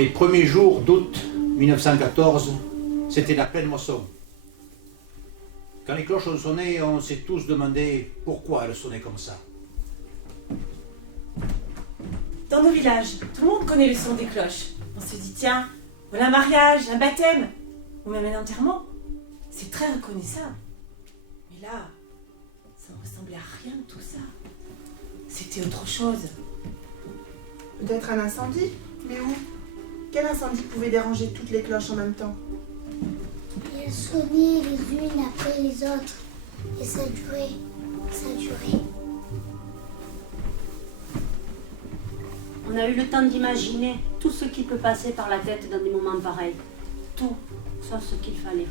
les premiers jours d'août 1914, c'était la pleine moisson. Quand les cloches ont sonné, on s'est tous demandé pourquoi elles sonnaient comme ça. Dans nos villages, tout le monde connaît le son des cloches. On se dit, tiens, voilà un mariage, un baptême, ou même un enterrement. C'est très reconnaissable. Mais là, ça ne ressemblait à rien de tout ça. C'était autre chose. Peut-être un incendie? Mais où? Quel incendie pouvait déranger toutes les cloches en même temps? Elles sonnaient les unes après les autres. Et ça durait, ça durait. On a eu le temps d'imaginer tout ce qui peut passer par la tête dans des moments pareils. Tout, sauf ce qu'il fallait.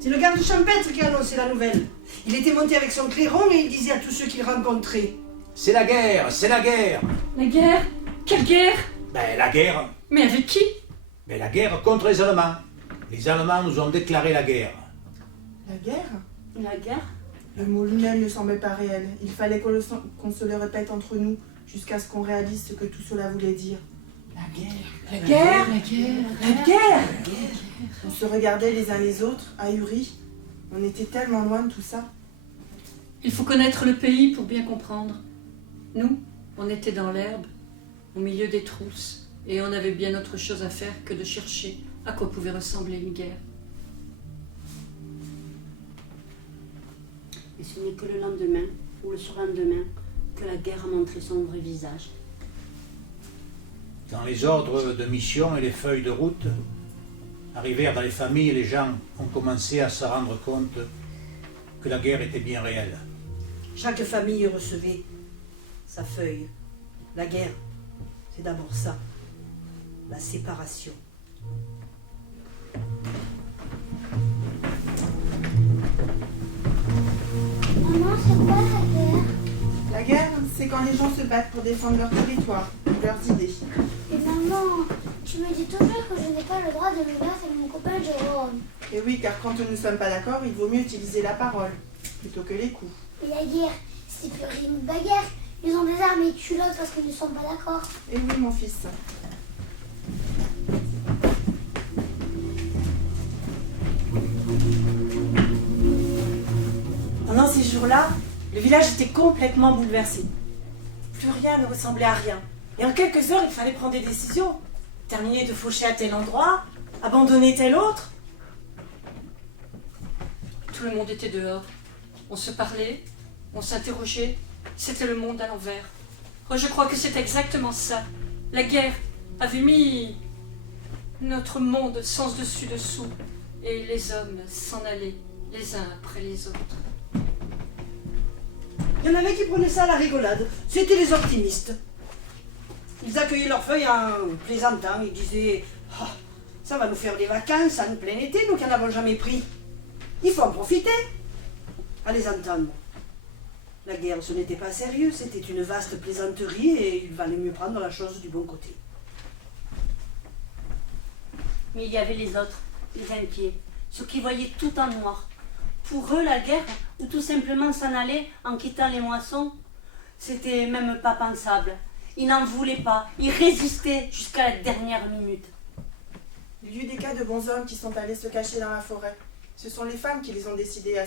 C'est le garde champêtre qui a annoncé la nouvelle. Il était monté avec son clairon et il disait à tous ceux qu'il rencontrait. C'est la guerre, c'est la guerre. La guerre? Quelle guerre? Ben la guerre. Mais avec qui? Ben la guerre contre les Allemands. Les Allemands nous ont déclaré la guerre. La guerre? La guerre? Le mot lui-même ne semblait pas réel. Il fallait qu'on se le répète entre nous, jusqu'à ce qu'on réalise ce que tout cela voulait dire. La guerre. La guerre? La guerre? La guerre? On se regardait les uns les autres, ahuris. On était tellement loin de tout ça. Il faut connaître le pays pour bien comprendre. Nous, on était dans l'herbe, au milieu des trousses, et on avait bien autre chose à faire que de chercher à quoi pouvait ressembler une guerre. Et ce n'est que le lendemain, ou le surlendemain, que la guerre a montré son vrai visage. Quand les ordres de mission et les feuilles de route arrivèrent dans les familles, les gens ont commencé à se rendre compte que la guerre était bien réelle. Chaque famille recevait sa feuille. La guerre, c'est d'abord ça. La séparation. Maman, c'est quoi la guerre? La guerre, c'est quand les gens se battent pour défendre leur territoire, leurs idées. Mais maman, tu me dis toujours que je n'ai pas le droit de me battre avec mon copain Jérôme. Et oui, car quand nous ne sommes pas d'accord, il vaut mieux utiliser la parole, plutôt que les coups. Et la guerre, c'est plus rien une bagarre. Ils ont des armes et tuent l'autre parce qu'ils ne sont pas d'accord. Et oui, mon fils. Pendant ces jours-là, le village était complètement bouleversé. Plus rien ne ressemblait à rien. Et en quelques heures, il fallait prendre des décisions. Terminer de faucher à tel endroit, abandonner tel autre. Tout le monde était dehors. On se parlait, on s'interrogeait. C'était le monde à l'envers. Oh, je crois que c'est exactement ça. La guerre avait mis notre monde sens dessus dessous. Et les hommes s'en allaient, les uns après les autres. Il y en avait qui prenaient ça à la rigolade. C'était les optimistes. Ils accueillaient leurs feuilles en plaisantant. Ils disaient ah, ça va nous faire des vacances en plein été, nous qui n'en avons jamais pris. Il faut en profiter. À les entendre. La guerre, ce n'était pas sérieux, c'était une vaste plaisanterie et il valait mieux prendre la chose du bon côté. Mais il y avait les autres, les inquiets, ceux qui voyaient tout en noir. Pour eux, la guerre, ou tout simplement s'en aller en quittant les moissons, c'était même pas pensable. Ils n'en voulaient pas, ils résistaient jusqu'à la dernière minute. Il y eut des cas de bons hommes qui sont allés se cacher dans la forêt. Ce sont les femmes qui les ont décidés à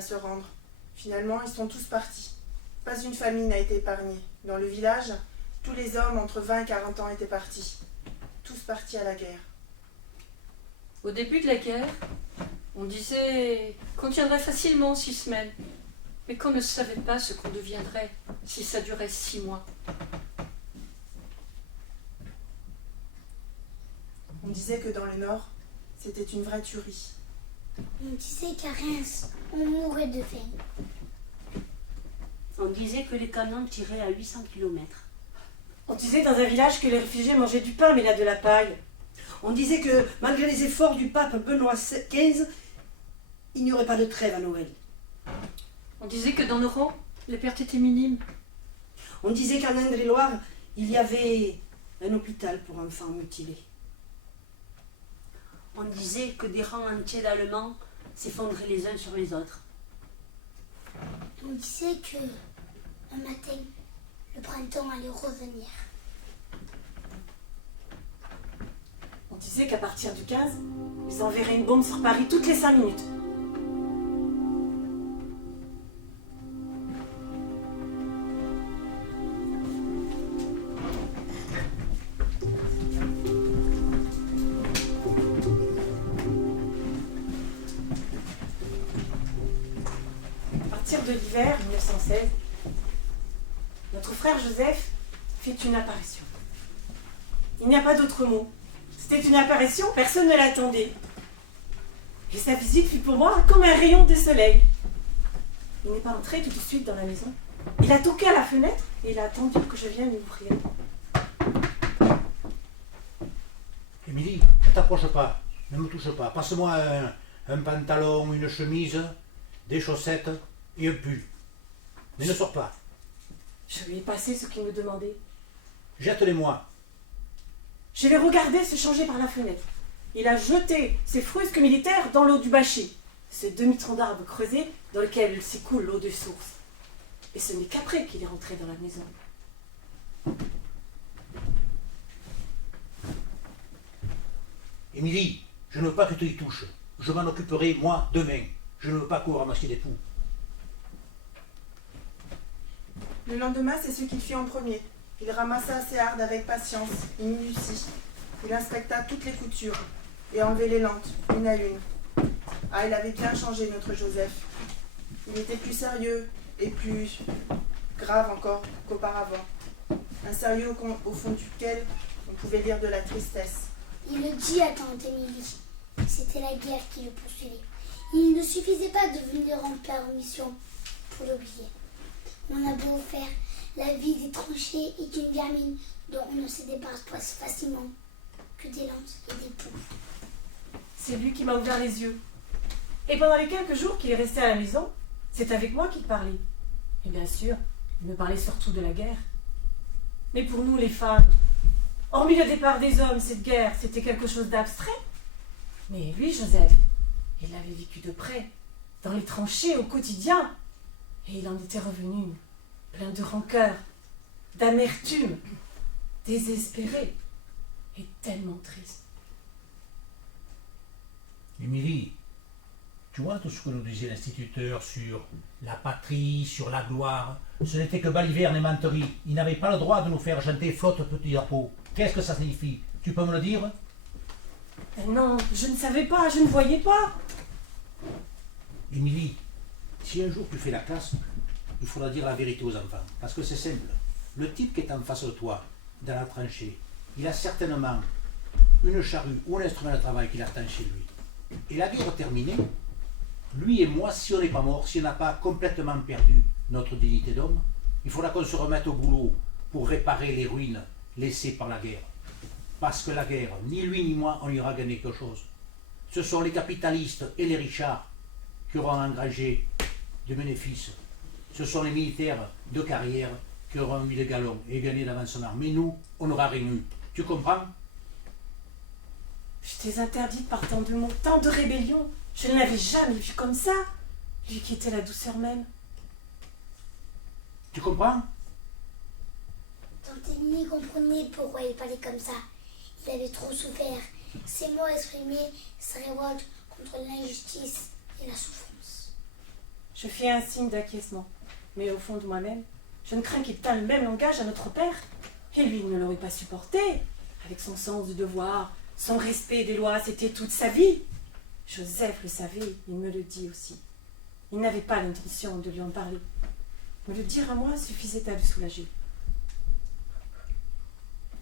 se rendre. Finalement, ils sont tous partis. Pas une famille n'a été épargnée. Dans le village, tous les hommes entre 20 et 40 ans étaient partis. Tous partis à la guerre. Au début de la guerre, on disait qu'on tiendrait facilement 6 semaines, mais qu'on ne savait pas ce qu'on deviendrait si ça durait 6 mois. On disait que dans le Nord, c'était une vraie tuerie. On disait qu'à Reims, on mourait de faim. On disait que les canons tiraient à 800 km. On disait dans un village que les réfugiés mangeaient du pain, mais là de la paille. On disait que malgré les efforts du pape Benoît XV, il n'y aurait pas de trêve à Noël. On disait que dans nos rangs, les pertes étaient minimes. On disait qu'en Indre-et-Loire, il y avait un hôpital pour enfants mutilés. On disait que des rangs entiers d'Allemands s'effondraient les uns sur les autres. On disait que un matin, le printemps allait revenir. On disait qu'à partir du 15, ils enverraient une bombe sur Paris toutes les 5 minutes. À partir de l'hiver 1916, notre frère Joseph fait une apparition. Il n'y a pas d'autre mot. C'était une apparition, personne ne l'attendait. Et sa visite fut pour moi comme un rayon de soleil. Il n'est pas entré tout de suite dans la maison. Il a toqué à la fenêtre et il a attendu que je vienne lui ouvrir. Émilie, ne t'approche pas, ne me touche pas. Passe-moi un pantalon, une chemise, des chaussettes et un pull. Mais ne sors pas. Je lui ai passé ce qu'il me demandait. Jette-les-moi. Je l'ai regardé se changer par la fenêtre. Il a jeté ses frusques militaires dans l'eau du bâcher, ce demi-tronc d'arbre creusé dans lequel s'écoule l'eau de source. Et ce n'est qu'après qu'il est rentré dans la maison. Émilie, je ne veux pas que tu y touches. Je m'en occuperai, moi, demain. Je ne veux pas qu'on ramasse des poux. Le lendemain, c'est ce qu'il fit en premier. Il ramassa ses hardes avec patience et minutie. Il inspecta toutes les coutures et enlevait les lentes, une à une. Ah, il avait bien changé, notre Joseph. Il était plus sérieux et plus grave encore qu'auparavant. Un sérieux au fond duquel on pouvait lire de la tristesse. Il le dit à tante Émilie. C'était la guerre qui le poursuivait. Il ne suffisait pas de venir en permission pour l'oublier. On a beau faire la vie des tranchées et d'une vermine dont on ne se débarrasse pas si facilement que des lances et des poux. C'est lui qui m'a ouvert les yeux. Et pendant les quelques jours qu'il est resté à la maison, c'est avec moi qu'il parlait. Et bien sûr, il me parlait surtout de la guerre. Mais pour nous, les femmes, hormis le départ des hommes, cette guerre, c'était quelque chose d'abstrait. Mais lui, Joseph, il l'avait vécu de près, dans les tranchées, au quotidien. Et il en était revenu, plein de rancœur, d'amertume, désespéré et tellement triste. Émilie, tu vois tout ce que nous disait l'instituteur sur la patrie, sur la gloire. Ce n'était que baliverne et menterie. Il n'avait pas le droit de nous faire chanter flotte petit drapeau. Qu'est-ce que ça signifie? Tu peux me le dire? Non, je ne savais pas, je ne voyais pas. Émilie, si un jour tu fais la classe, il faudra dire la vérité aux enfants. Parce que c'est simple. Le type qui est en face de toi, dans la tranchée, il a certainement une charrue ou un instrument de travail qu'il attend chez lui. Et la guerre terminée, lui et moi, si on n'est pas mort, si on n'a pas complètement perdu notre dignité d'homme, il faudra qu'on se remette au boulot pour réparer les ruines laissées par la guerre. Parce que la guerre, ni lui ni moi, on y aura gagné quelque chose. Ce sont les capitalistes et les richards qui auront engrangé de bénéfices. Ce sont les militaires de carrière qui auront mis le galon et gagné d'avancement. Mais nous, on n'aura rien eu. Tu comprends? J'étais interdite par tant de mots, tant de rébellions. Je ne l'avais jamais vu comme ça. Lui qui était la douceur même. Tu comprends? Tante Émilie comprenait pourquoi il parlait comme ça. Il avait trop souffert. Ses mots exprimaient sa révolte contre l'injustice et la souffrance. Je fis un signe d'acquiescement. Mais au fond de moi-même, je ne crains qu'il tînt le même langage à notre père. Et lui, il ne l'aurait pas supporté. Avec son sens du devoir, son respect des lois, c'était toute sa vie. Joseph le savait, il me le dit aussi. Il n'avait pas l'intention de lui en parler. Me le dire à moi suffisait à le soulager.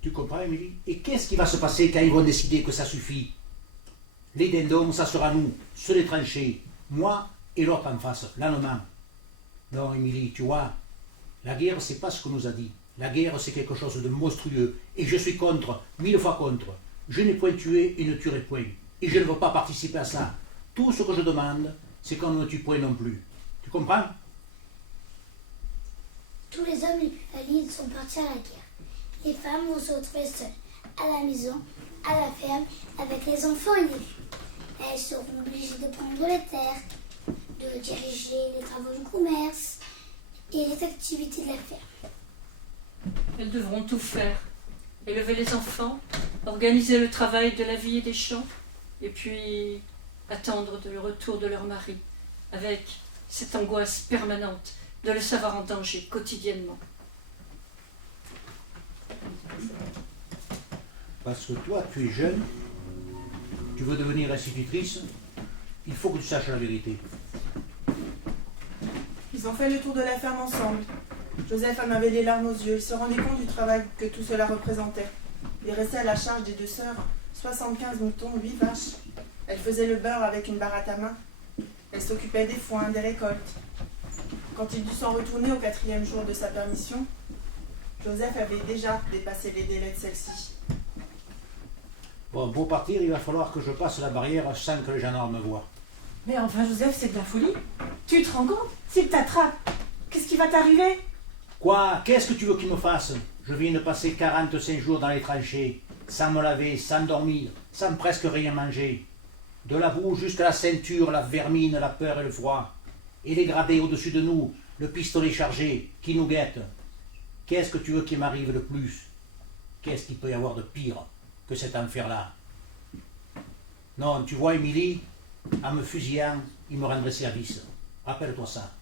Tu comprends, Émilie? Et qu'est-ce qui va se passer quand ils vont décider que ça suffit? Les dindons, ça sera nous, ceux des tranchées, moi et l'autre en face, l'Allemand. Non, Émilie, tu vois, la guerre, c'est pas ce qu'on nous a dit. La guerre, c'est quelque chose de monstrueux. Et je suis contre, 1000 fois contre. Je n'ai point tué et ne tuerai point. Et je ne veux pas participer à ça. Tout ce que je demande, c'est qu'on ne tue point non plus. Tu comprends? Tous les hommes les plus valides sont partis à la guerre. Les femmes vont se retrouver seules, à la maison, à la ferme, avec les enfants et les vieux. Elles seront obligées de prendre les terres, de diriger les travaux du commerce et les activités de la ferme. Elles devront tout faire. élever les enfants, organiser le travail de la vie et des champs, et puis attendre le retour de leur mari, avec cette angoisse permanente de le savoir en danger quotidiennement. Parce que toi, tu es jeune, tu veux devenir institutrice, il faut que tu saches la vérité. Ils ont fait le tour de la ferme ensemble. Joseph en avait les larmes aux yeux. Il se rendait compte du travail que tout cela représentait. Il restait à la charge des 2 sœurs 75 moutons, 8 vaches. Elle faisait le beurre avec une baratte à main. Elle s'occupait des foins, des récoltes. Quand il dut s'en retourner au 4e jour de sa permission, Joseph avait déjà dépassé les délais de celle-ci. Bon, pour partir, il va falloir que je passe la barrière sans que les gendarmes me voient. Mais enfin, Joseph, c'est de la folie. Tu te rends compte? S'il t'attrape, qu'est-ce qui va t'arriver? Quoi? Qu'est-ce que tu veux qu'il me fasse? Je viens de passer 45 jours dans les tranchées, sans me laver, sans dormir, sans presque rien manger. De la boue jusqu'à la ceinture, la vermine, la peur et le froid. Et les gradés au-dessus de nous, le pistolet chargé, qui nous guette. Qu'est-ce que tu veux qu'il m'arrive de plus? Qu'est-ce qu'il peut y avoir de pire que cet enfer-là? Non, tu vois, Émilie, en me fusillant, il me rendrait service. Rappelle-toi ça.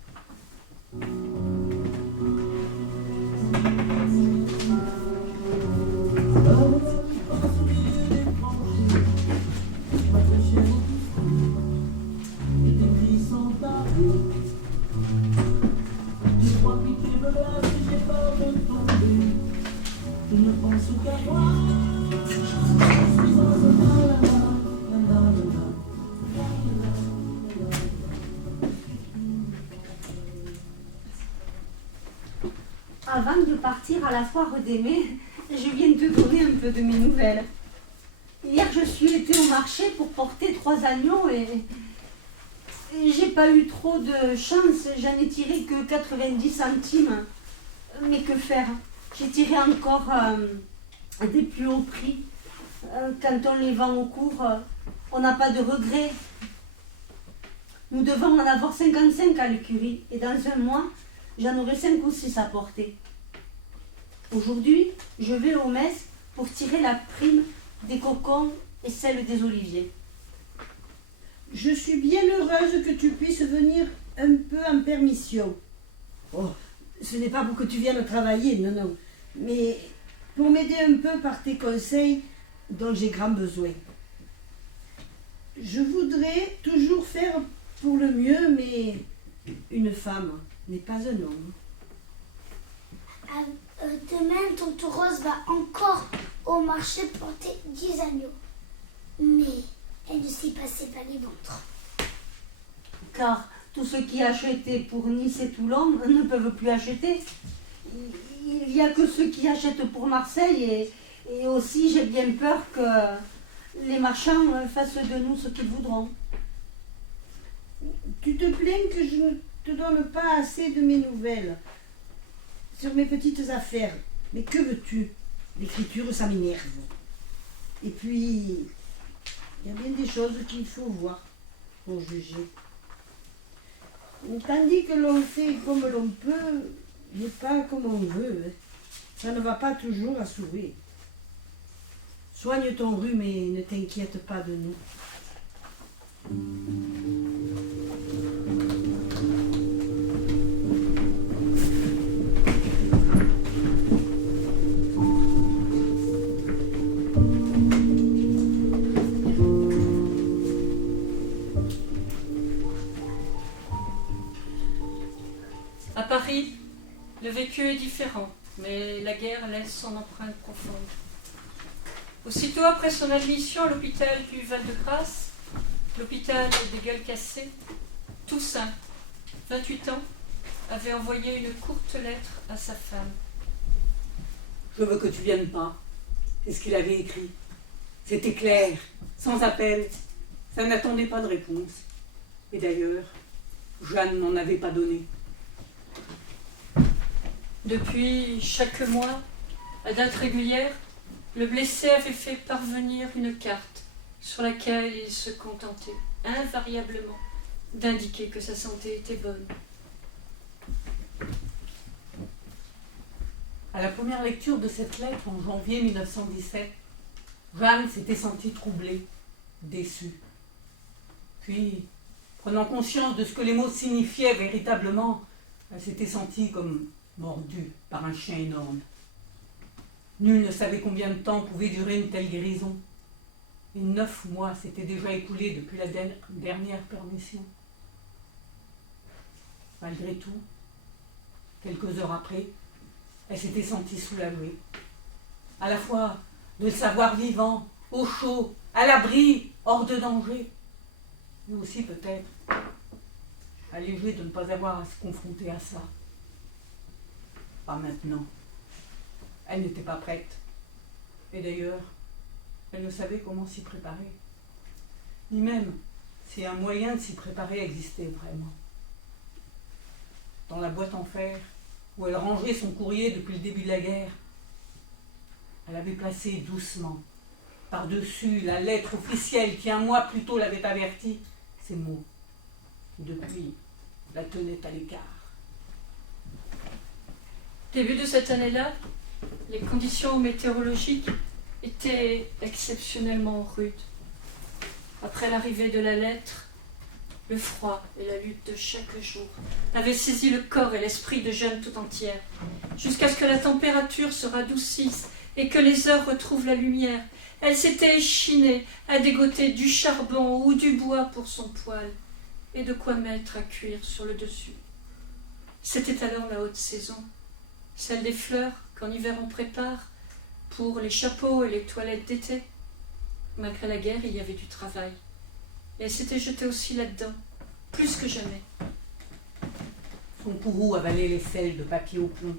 Avant de partir à la foire des Mets, je viens te donner un peu de mes nouvelles. Hier, je suis été au marché pour porter 3 agneaux et j'ai pas eu trop de chance. J'en ai tiré que 90 centimes. Mais que faire? J'ai tiré encore des plus hauts prix. Quand on les vend au cours, on n'a pas de regrets. Nous devons en avoir 55 à l'écurie et dans un mois, j'en aurai 5 ou 6 à porter. Aujourd'hui, je vais au Metz pour tirer la prime des cocons et celle des oliviers. Je suis bien heureuse que tu puisses venir un peu en permission. Oh, ce n'est pas pour que tu viennes travailler, non, non, mais pour m'aider un peu par tes conseils dont j'ai grand besoin. Je voudrais toujours faire pour le mieux, mais une femme n'est pas un homme. Demain, tante Rose va encore au marché porter 10 agneaux. Mais elle ne s'y passait pas les ventres. Car tous ceux qui achetaient pour Nice et Toulon ne peuvent plus acheter. Il n'y a que ceux qui achètent pour Marseille et aussi j'ai bien peur que les marchands fassent de nous ce qu'ils voudront. Tu te plains que je ne te donne pas assez de mes nouvelles sur mes petites affaires. Mais que veux-tu? L'écriture, ça m'énerve. Et puis, il y a bien des choses qu'il faut voir pour juger. Tandis que l'on fait comme l'on peut, mais pas comme on veut, ça ne va pas toujours à sauver. Soigne ton rhume et ne t'inquiète pas de nous. À Paris, le vécu est différent, mais la guerre laisse son empreinte profonde. Aussitôt après son admission à l'hôpital du Val-de-Grâce, l'hôpital des Gueules Cassées, Toussaint, 28 ans, avait envoyé une courte lettre à sa femme. Je veux que tu viennes pas. C'est ce qu'il avait écrit. C'était clair, sans appel. Ça n'attendait pas de réponse. Et d'ailleurs, Jeanne n'en avait pas donné. Depuis chaque mois, à date régulière, le blessé avait fait parvenir une carte sur laquelle il se contentait invariablement d'indiquer que sa santé était bonne. À la première lecture de cette lettre en janvier 1917, Jeanne s'était sentie troublée, déçue. Puis, prenant conscience de ce que les mots signifiaient véritablement, elle s'était sentie comme mordue par un chien énorme. Nul ne savait combien de temps pouvait durer une telle guérison. Et 9 mois s'étaient déjà écoulés depuis la dernière permission. Malgré tout, quelques heures après, elle s'était sentie soulagée. À la fois de le savoir vivant, au chaud, à l'abri, hors de danger, mais aussi peut-être allégée de ne pas avoir à se confronter à ça. Pas maintenant. Elle n'était pas prête. Et d'ailleurs, elle ne savait comment s'y préparer. Ni même si un moyen de s'y préparer existait vraiment. Dans la boîte en fer, où elle rangeait son courrier depuis le début de la guerre, elle avait placé doucement, par-dessus la lettre officielle qui un mois plus tôt l'avait avertie, ces mots, qui depuis la tenaient à l'écart. Début de cette année-là, les conditions météorologiques étaient exceptionnellement rudes. Après l'arrivée de la lettre, le froid et la lutte de chaque jour avaient saisi le corps et l'esprit de Jeanne tout entière, jusqu'à ce que la température se radoucisse et que les heures retrouvent la lumière. Elle s'était échinée à dégoter du charbon ou du bois pour son poêle, et de quoi mettre à cuire sur le dessus. C'était alors la haute saison, celle des fleurs qu'en hiver on prépare pour les chapeaux et les toilettes d'été. Malgré la guerre, il y avait du travail. Et elle s'était jetée aussi là-dedans, plus que jamais. Son courroux avalait les selles de papier au plomb.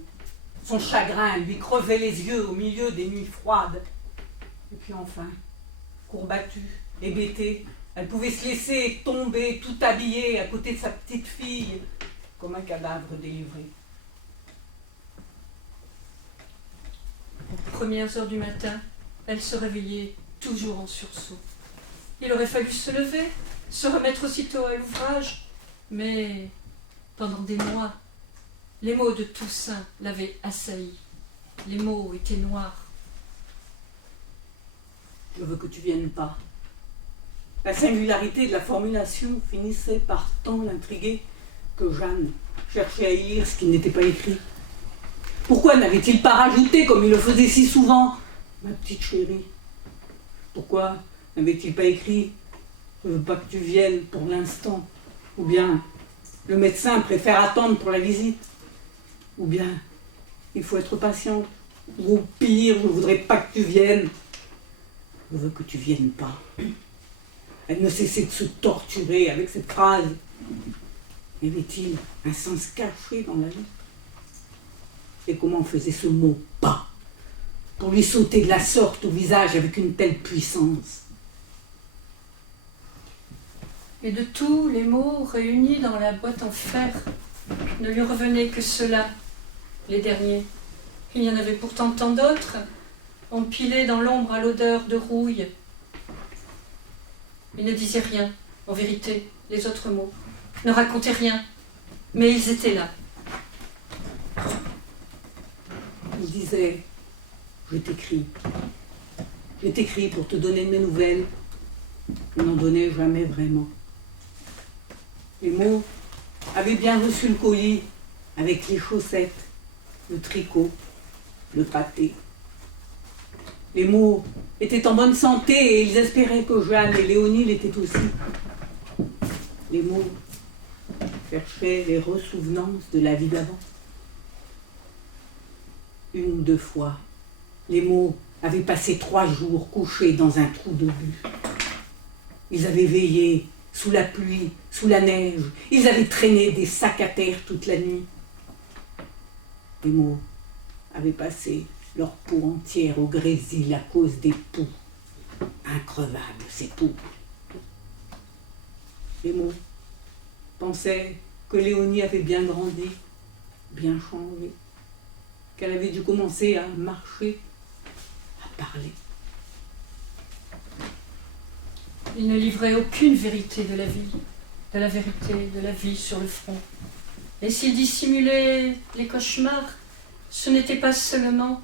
Son chagrin lui crevait les yeux au milieu des nuits froides. Et puis enfin, courbattue, hébétée, elle pouvait se laisser tomber tout habillée à côté de sa petite fille, comme un cadavre délivré. Aux premières heures du matin, elle se réveillait toujours en sursaut. Il aurait fallu se lever, se remettre aussitôt à l'ouvrage, mais pendant des mois, les mots de Toussaint l'avaient assailli. Les mots étaient noirs. Je veux que tu viennes pas. La singularité de la formulation finissait par tant l'intriguer que Jeanne cherchait à y lire ce qui n'était pas écrit. Pourquoi n'avait-il pas rajouté, comme il le faisait si souvent, « Ma petite chérie » ? Pourquoi n'avait-il pas écrit « Je veux pas que tu viennes pour l'instant » ? Ou bien « Le médecin préfère attendre pour la visite » ? Ou bien « Il faut être patiente » ? Ou au pire « Je voudrais pas que tu viennes » ? Je veux que tu viennes pas. Elle ne cessait de se torturer avec cette phrase. Y avait-il un sens caché dans la vie ? Et comment faisait ce mot « pas » pour lui sauter de la sorte au visage avec une telle puissance ? Et de tous les mots réunis dans la boîte en fer, ne lui revenaient que ceux-là, les derniers. Il y en avait pourtant tant d'autres, empilés dans l'ombre à l'odeur de rouille. Il ne disait rien, en vérité, les autres mots, ne racontaient rien, mais ils étaient là. Il disait « Je t'écris. Je t'écris pour te donner de mes nouvelles. » Il n'en donnait jamais vraiment. Les mots avaient bien reçu le colis avec les chaussettes, le tricot, le pâté. Les mots étaient en bonne santé et ils espéraient que Jeanne et Léonie l'étaient aussi. Les mots cherchaient les ressouvenances de la vie d'avant. Une ou deux fois, les mots avaient passé 3 jours couchés dans un trou de but. Ils avaient veillé sous la pluie, sous la neige. Ils avaient traîné des sacs à terre toute la nuit. Les mots avaient passé leur peau entière au grésil à cause des poux. Increvables, ces poux. Les mots pensaient que Léonie avait bien grandi, bien changé, qu'elle avait dû commencer à marcher, à parler. Il ne livrait aucune vérité de la vie, de la vérité de la vie sur le front. Et s'il dissimulait les cauchemars, ce n'était pas seulement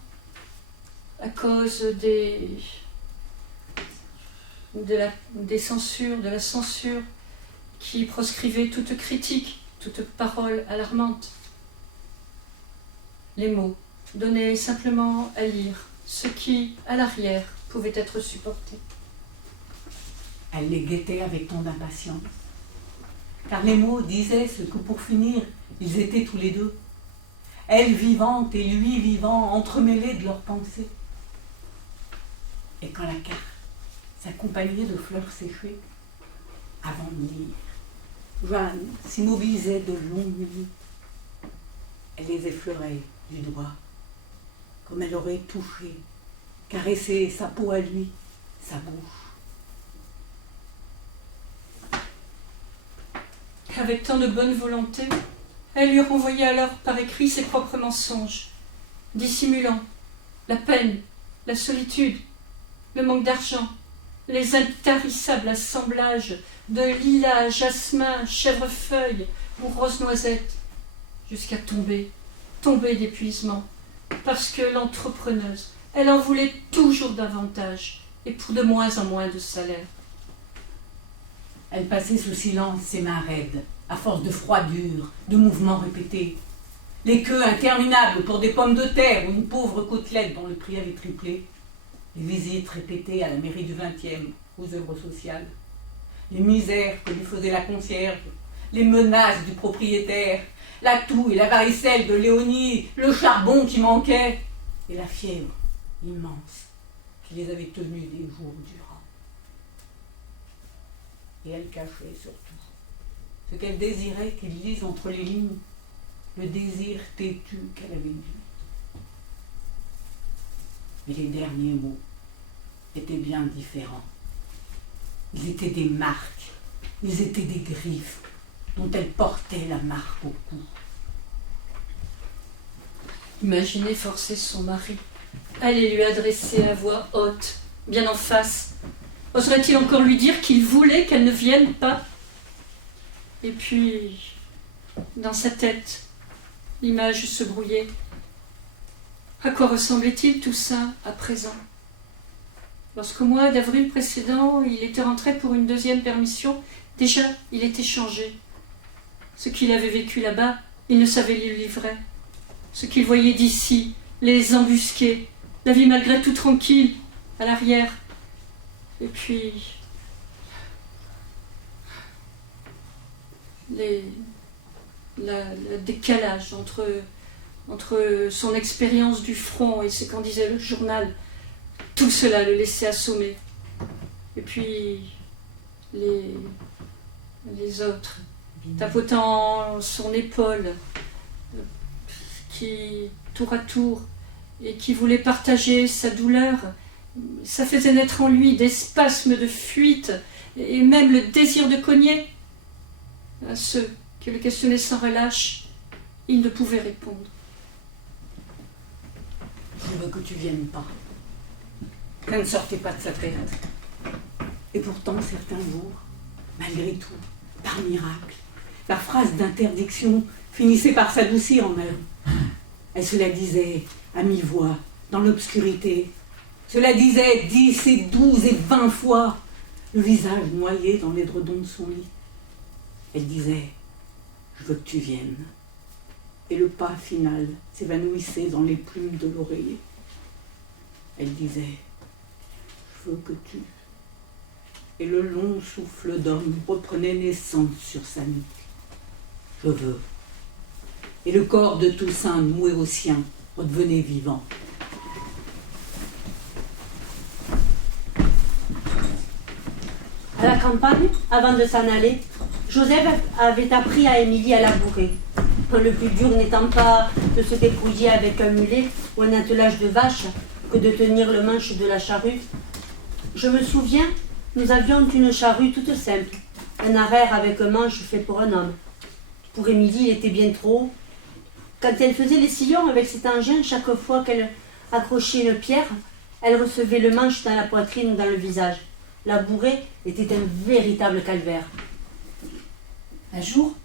à cause des censures, de la censure qui proscrivait toute critique, toute parole alarmante. Les mots donnaient simplement à lire ce qui, à l'arrière, pouvait être supporté. Elle les guettait avec tant d'impatience, car les mots disaient ce que pour finir, ils étaient tous les deux. Elle vivante et lui vivant, entremêlés de leurs pensées. Et quand la carte s'accompagnait de fleurs séchées, avant de lire, Joanne s'immobilisait de longues minutes. Elle les effleurait du doigt, comme elle aurait touché, caressé sa peau à lui, sa bouche. Avec tant de bonne volonté, elle lui renvoyait alors par écrit ses propres mensonges, dissimulant la peine, la solitude, le manque d'argent, les intarissables assemblages de lilas, jasmin, chèvrefeuille ou rose-noisette, jusqu'à tomber d'épuisement, parce que l'entrepreneuse, elle en voulait toujours davantage et pour de moins en moins de salaire. Elle passait sous silence ses mains raides, à force de froidure, de mouvements répétés. Les queues interminables pour des pommes de terre ou une pauvre côtelette dont le prix avait triplé. Les visites répétées à la mairie du 20e, aux œuvres sociales. Les misères que lui faisait la concierge, les menaces du propriétaire, la toux et la varicelle de Léonie, le charbon qui manquait, et la fièvre immense qui les avait tenus des jours durant. Et elle cachait surtout ce qu'elle désirait qu'il lise entre les lignes, le désir têtu qu'elle avait dû. Mais les derniers mots étaient bien différents. Ils étaient des marques, ils étaient des griffes dont elle portait la marque au cou. Imaginez forcer son mari, aller lui adresser à voix haute, bien en face. Oserait-il encore lui dire qu'il voulait qu'elle ne vienne pas? Et puis, dans sa tête, l'image se brouillait. À quoi ressemblait-il tout ça à présent? Lorsqu'au mois d'avril précédent, il était rentré pour une deuxième permission, déjà il était changé. Ce qu'il avait vécu là-bas, il ne savait lui livrer. Ce qu'il voyait d'ici, les embusqués, la vie malgré tout tranquille, à l'arrière. Et puis, le décalage entre son expérience du front et ce qu'en disait le journal, tout cela le laissait assommer. Et puis, les autres, tapotant son épaule, qui, tour à tour, et qui voulait partager sa douleur, ça faisait naître en lui des spasmes de fuite, et même le désir de cogner. À ceux qui le questionnaient sans relâche, il ne pouvait répondre. Je veux que tu viennes pas. Ça ne sortait pas de sa tête. Et pourtant, certains jours, malgré tout, par miracle, la phrase d'interdiction finissait par s'adoucir en elle. Elle se la disait à mi-voix, dans l'obscurité. Se la disait 10 et 12 et 20 fois, le visage noyé dans l'édredon de son lit. Elle disait « Je veux que tu viennes ». Et le pas final s'évanouissait dans les plumes de l'oreiller. Elle disait « Je veux que tu... » Et le long souffle d'homme reprenait naissance sur sa nuque. « Je veux ». Et le corps de Toussaint noué au sien redevenait vivant. À la campagne, avant de s'en aller, Joseph avait appris à Émilie à labourer. Le plus dur n'étant pas de se débrouiller avec un mulet ou un attelage de vaches que de tenir le manche de la charrue. Je me souviens, nous avions une charrue toute simple, un arrière avec un manche fait pour un homme. Pour Émilie, il était bien trop haut. Quand elle faisait les sillons avec cet engin, chaque fois qu'elle accrochait une pierre, elle recevait le manche dans la poitrine ou dans le visage. Labourer était un véritable calvaire. Un jour,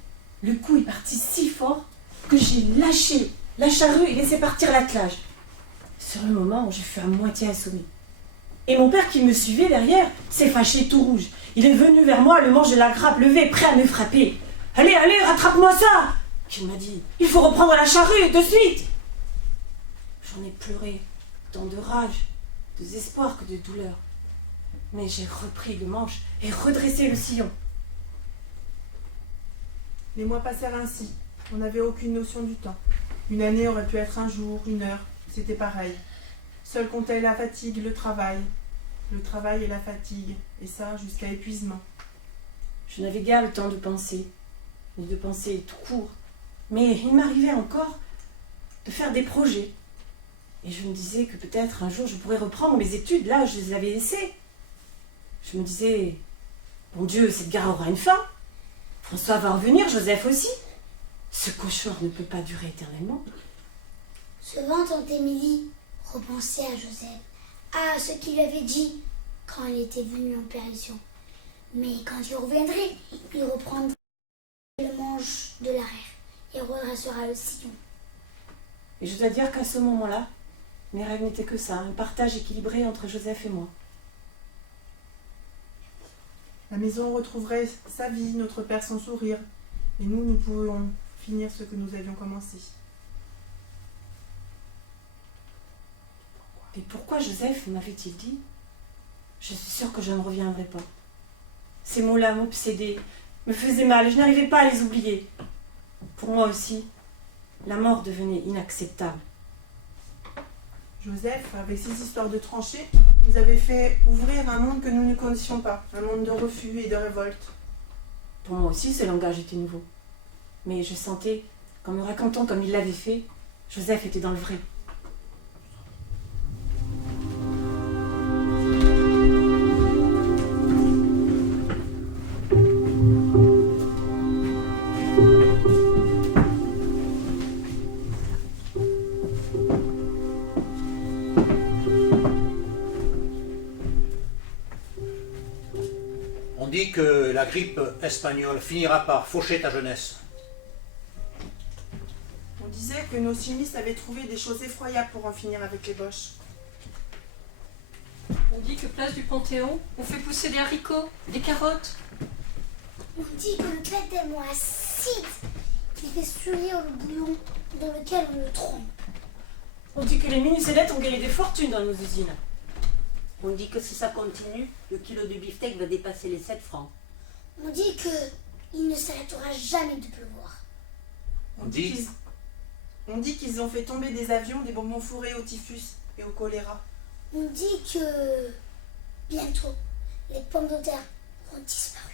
le coup est parti si fort que j'ai lâché la charrue et laissait partir l'attelage. Sur le moment, je fus à moitié assommée. Et mon père qui me suivait derrière s'est fâché tout rouge. Il est venu vers moi, le manche de la grappe levé, prêt à me frapper. « Allez, allez, rattrape-moi ça !» qu'il m'a dit. « Il faut reprendre la charrue, de suite !» J'en ai pleuré, tant de rage, de désespoir que de douleur. Mais j'ai repris le manche et redressé le sillon. Les mois passèrent ainsi. On n'avait aucune notion du temps. Une année aurait pu être un jour, une heure. C'était pareil. Seul comptait la fatigue, le travail. Le travail et la fatigue. Et ça, jusqu'à épuisement. Je n'avais guère le temps de penser, ni de penser tout court. Mais il m'arrivait encore de faire des projets. Et je me disais que peut-être un jour je pourrais reprendre mes études là où je les avais laissées. Je me disais, bon Dieu, cette guerre aura une fin. François va revenir, Joseph aussi. Ce cauchemar ne peut pas durer éternellement. Souvent, tante Émilie repensait à Joseph, à ce qu'il lui avait dit quand il était venu en perdition. Mais quand il reviendrait, il reprendrait le manche de l'arrière et redressera le sillon. Et je dois dire qu'à ce moment-là, mes rêves n'étaient que ça, un partage équilibré entre Joseph et moi. La maison retrouverait sa vie, notre père son sourire. Et nous pourrions finir ce que nous avions commencé. Et pourquoi Joseph m'avait-il dit ? Je suis sûre que je ne reviendrai pas. Ces mots-là m'obsédaient, me faisaient mal, je n'arrivais pas à les oublier. Pour moi aussi, la mort devenait inacceptable. Joseph, avec ses histoires de tranchées, nous avait fait ouvrir un monde que nous ne connaissions pas, un monde de refus et de révolte. Pour moi aussi, ce langage était nouveau. Mais je sentais qu'en me racontant comme il l'avait fait, Joseph était dans le vrai. On dit que la grippe espagnole finira par faucher ta jeunesse. On disait que nos chimistes avaient trouvé des choses effroyables pour en finir avec les Boches. On dit que place du Panthéon, on fait pousser des haricots, des carottes. On dit que le pâté est acide qui fait sourire le bouillon dans lequel on le trompe. On dit que les minucélettes ont gagné des fortunes dans nos usines. On dit que si ça continue, le kilo de beefsteak va dépasser les 7 francs. On dit que il ne s'arrêtera jamais de pleuvoir. On dit qu'ils ont fait tomber des avions, des bonbons fourrés au typhus et au choléra. On dit que bientôt les pommes de terre ont disparu.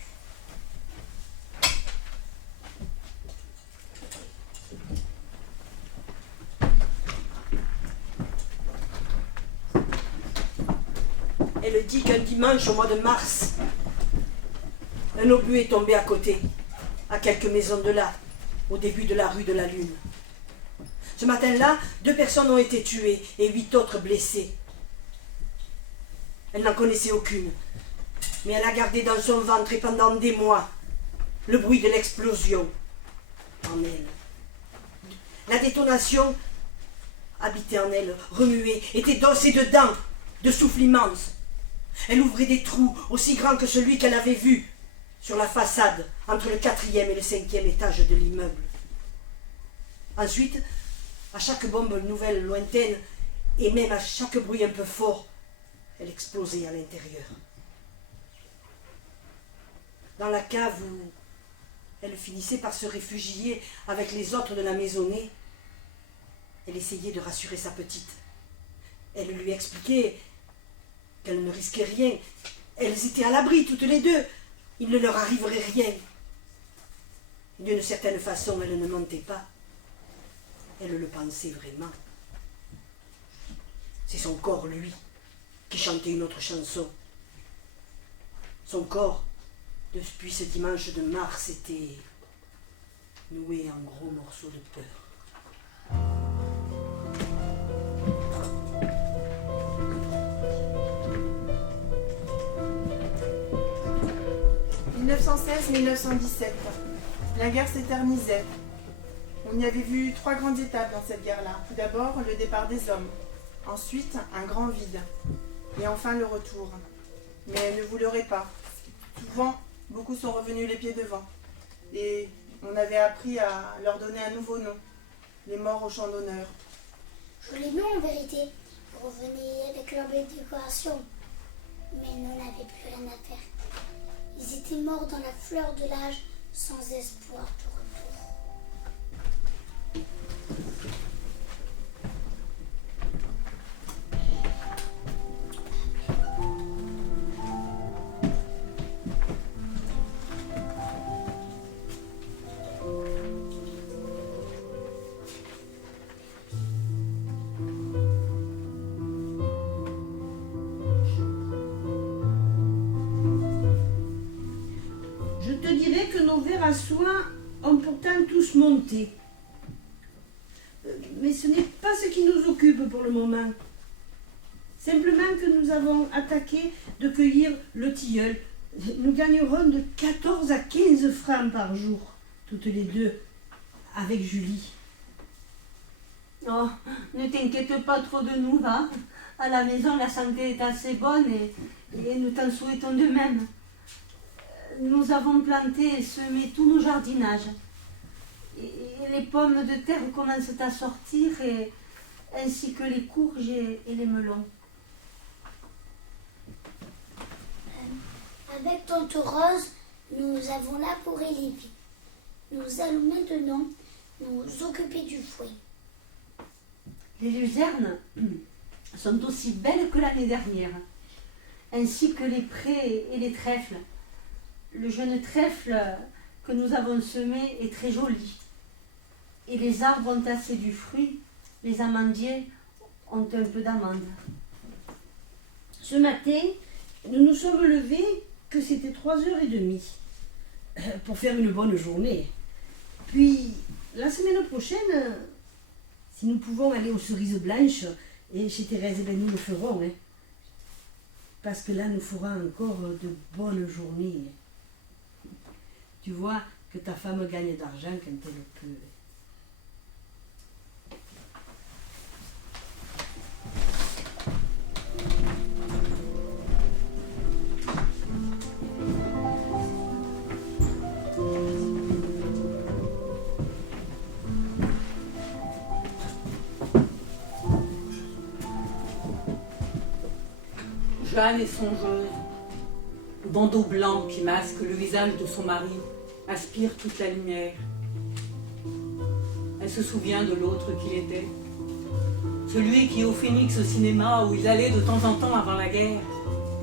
Elle dit qu'un dimanche au mois de mars, un obus est tombé à côté, à quelques maisons de là, au début de la rue de la Lune. Ce matin-là, 2 personnes ont été tuées et 8 autres blessées. Elle n'en connaissait aucune, mais elle a gardé dans son ventre et pendant des mois le bruit de l'explosion en elle. La détonation habitait en elle, remuait, était d'os et de dents, de souffle immense. Elle ouvrait des trous aussi grands que celui qu'elle avait vu sur la façade entre le 4e et le 5e étage de l'immeuble. Ensuite, à chaque bombe nouvelle lointaine et même à chaque bruit un peu fort, elle explosait à l'intérieur. Dans la cave où elle finissait par se réfugier avec les autres de la maisonnée, elle essayait de rassurer sa petite. Elle lui expliquait qu'elle ne risquait rien. Elles étaient à l'abri toutes les deux. Il ne leur arriverait rien. D'une certaine façon, elle ne mentait pas. Elle le pensait vraiment. C'est son corps, lui, qui chantait une autre chanson. Son corps, depuis ce dimanche de mars, était noué en gros morceaux de peur. « 1916-1917. La guerre s'éternisait. On y avait vu 3 grandes étapes dans cette guerre-là. Tout d'abord, le départ des hommes. Ensuite, un grand vide. Et enfin, le retour. Mais ne vous leurrez pas. Souvent, beaucoup sont revenus les pieds devant. Et on avait appris à leur donner un nouveau nom. Les morts au champ d'honneur. Joli nom en vérité. Revenez avec leur belle décoration. Mais ils n'en avaient plus rien à faire. Ils étaient morts dans la fleur de l'âge, sans espoir de retour. Je te dirais que nos verres à soie ont pourtant tous monté. Mais ce n'est pas ce qui nous occupe pour le moment. Simplement que nous avons attaqué de cueillir le tilleul. Nous gagnerons de 14 à 15 francs par jour, toutes les deux, avec Julie. Oh, ne t'inquiète pas trop de nous, va. À la maison, la santé est assez bonne et nous t'en souhaitons de même. Nous avons planté et semé tous nos jardinages. Et les pommes de terre commencent à sortir, ainsi que les courges et les melons. Avec Tante Rose, nous avons labouré les vies. Nous allons maintenant nous occuper du fouet. Les luzernes sont aussi belles que l'année dernière, ainsi que les prés et les trèfles. Le jeune trèfle que nous avons semé est très joli. Et les arbres ont assez du fruit, les amandiers ont un peu d'amandes. Ce matin, nous nous sommes levés que c'était 3h30 pour faire une bonne journée. Puis, la semaine prochaine, si nous pouvons aller aux cerises blanches, et chez Thérèse, ben nous le ferons. Hein. Parce que là, nous ferons encore de bonnes journées. Tu vois que ta femme gagne d'argent quand elle peut. Jeanne est songeuse. Le bandeau blanc qui masque le visage de son mari aspire toute la lumière. Elle se souvient de l'autre qu'il était. Celui qui, au Phénix au cinéma, où ils allaient de temps en temps avant la guerre,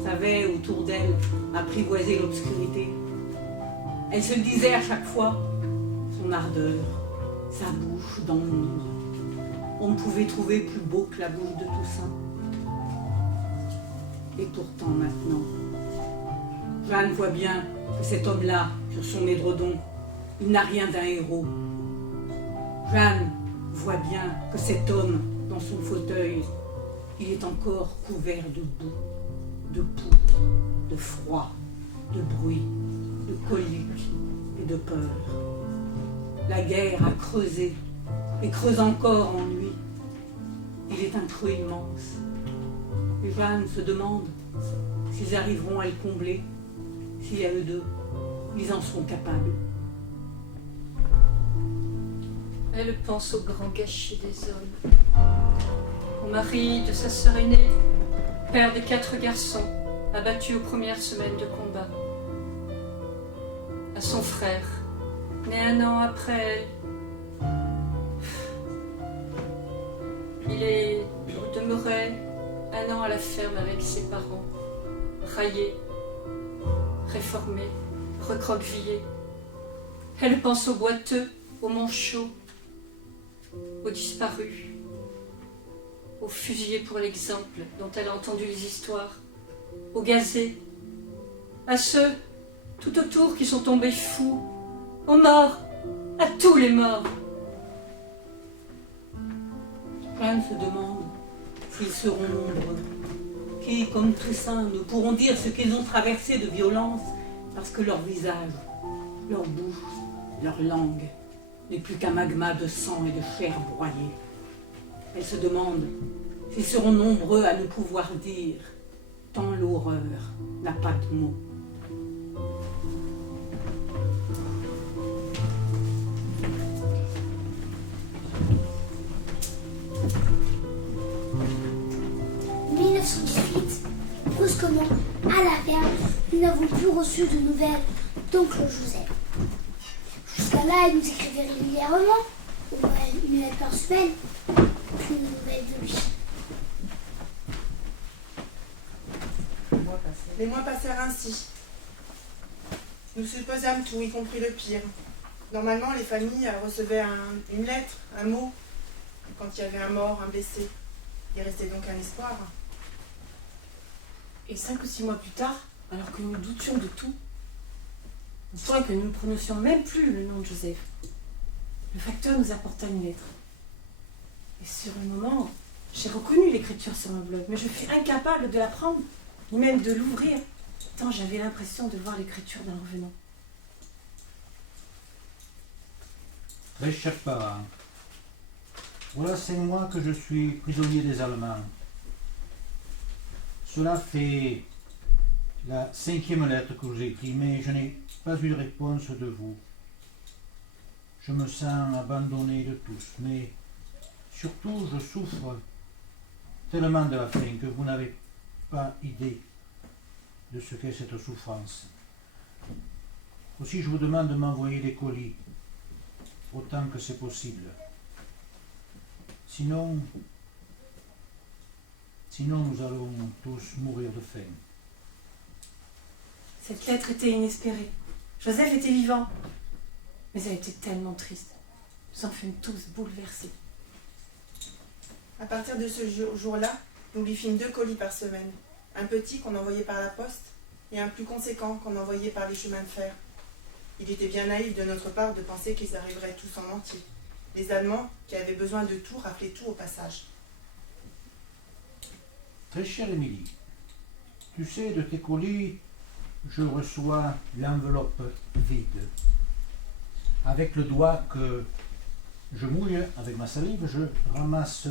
savait autour d'elle apprivoiser l'obscurité. Elle se le disait à chaque fois, son ardeur, sa bouche dans l'ombre. On ne pouvait trouver plus beau que la bouche de Toussaint. Et pourtant maintenant, Jeanne voit bien que cet homme-là, sur son édredon, il n'a rien d'un héros. Jeanne voit bien que cet homme, dans son fauteuil, il est encore couvert de boue, de poudre, de froid, de bruit, de colique et de peur. La guerre a creusé et creuse encore en lui. Il est un creux immense. Et Jeanne se demande s'ils arriveront à le combler, s'il y a eux deux, ils en seront capables. Elle pense au grand gâchis des hommes, au mari de sa sœur aînée, père de 4 garçons, abattu aux premières semaines de combat, à son frère, né 1 an après elle. Il demeurait 1 an à la ferme avec ses parents, raillés, réformés, recroquevillés. Elle pense aux boiteux, aux manchots, aux disparus, aux fusillés pour l'exemple dont elle a entendu les histoires, aux gazés, à ceux tout autour qui sont tombés fous, aux morts, à tous les morts. Jeanne se demande s'ils seront nombreux, qui, comme Toussaint, ne pourront dire ce qu'ils ont traversé de violence parce que leur visage, leur bouche, leur langue n'est plus qu'un magma de sang et de chair broyée. Elle se demande s'ils seront nombreux à ne pouvoir dire, tant l'horreur n'a pas de mots. En 1918, brusquement, à la ferme, nous n'avons plus reçu de nouvelles d'oncle Joseph. Jusqu'à là, il nous écrivait régulièrement, au moins une lettre par semaine, plus de nouvelles de lui. Les mois passèrent ainsi. Nous supposâmes tout, y compris le pire. Normalement, les familles recevaient une lettre, un mot, quand il y avait un mort, un blessé. Il restait donc un espoir. Et 5 ou 6 mois plus tard, alors que nous doutions de tout, au point que nous ne prononcions même plus le nom de Joseph, le facteur nous apporta une lettre. Et sur le moment, j'ai reconnu l'écriture sur l'enveloppe, mais je fus incapable de la prendre, ni même de l'ouvrir, tant j'avais l'impression de voir l'écriture d'un revenant. Très chers parents, voilà 5 mois que je suis prisonnier des Allemands. Cela fait la 5e lettre que je vous écris, mais je n'ai pas eu de réponse de vous. Je me sens abandonné de tous, mais surtout je souffre tellement de la faim que vous n'avez pas idée de ce qu'est cette souffrance. Aussi je vous demande de m'envoyer des colis, autant que c'est possible. Sinon nous allons tous mourir de faim. Cette lettre était inespérée. Joseph était vivant, mais elle était tellement triste. Nous en fûmes tous bouleversés. À partir de ce jour-là, nous lui fîmes 2 colis par semaine. Un petit qu'on envoyait par la poste et un plus conséquent qu'on envoyait par les chemins de fer. Il était bien naïf de notre part de penser qu'ils arriveraient tous en entier. Les Allemands, qui avaient besoin de tout, raflaient tout au passage. Très chère Émilie, tu sais, de tes colis, je reçois l'enveloppe vide. Avec le doigt que je mouille avec ma salive, je ramasse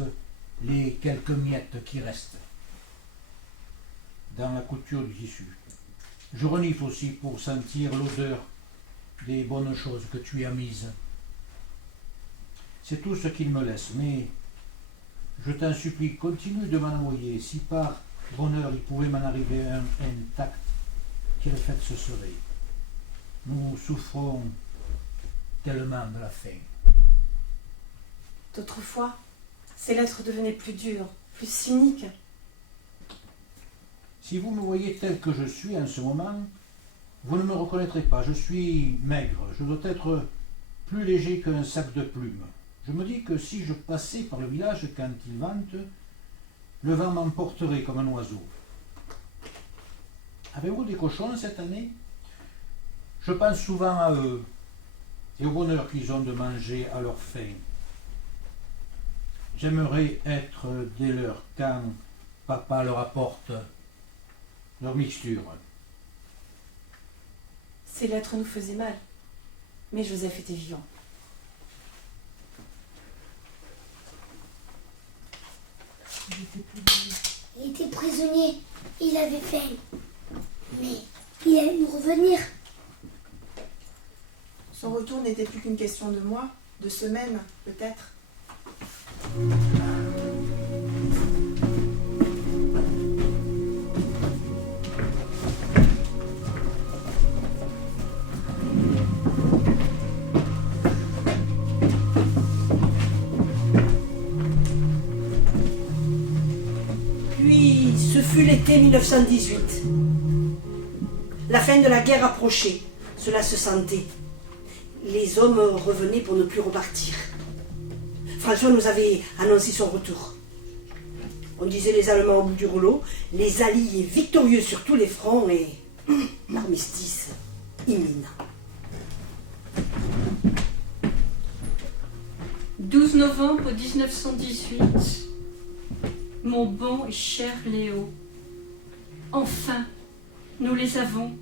les quelques miettes qui restent dans la couture du tissu. Je renifle aussi pour sentir l'odeur des bonnes choses que tu y as mises. C'est tout ce qu'il me laisse, mais je t'en supplie, continue de m'en envoyer. Si par bonheur il pouvait m'en arriver un intact, quelle fête ce serait. Nous souffrons tellement de la faim. D'autres fois, ces lettres devenaient plus dures, plus cyniques. Si vous me voyez tel que je suis en ce moment, vous ne me reconnaîtrez pas. Je suis maigre, je dois être plus léger qu'un sac de plumes. Je me dis que si je passais par le village quand il vente, le vent m'emporterait comme un oiseau. Avez-vous des cochons cette année? Je pense souvent à eux et au bonheur qu'ils ont de manger à leur faim. J'aimerais être des leurs quand papa leur apporte leur mixture. Ces lettres nous faisaient mal, mais Joseph était vivant. Il était prisonnier, il avait faim. Mais il allait nous revenir. Son retour n'était plus qu'une question de mois, de semaines, peut-être. Puis, ce fut l'été 1918. La fin de la guerre approchait, cela se sentait. Les hommes revenaient pour ne plus repartir. François nous avait annoncé son retour. On disait les Allemands au bout du rouleau, les Alliés victorieux sur tous les fronts et l'armistice imminent. 12 novembre 1918. Mon bon et cher Léo. Enfin, nous les avons.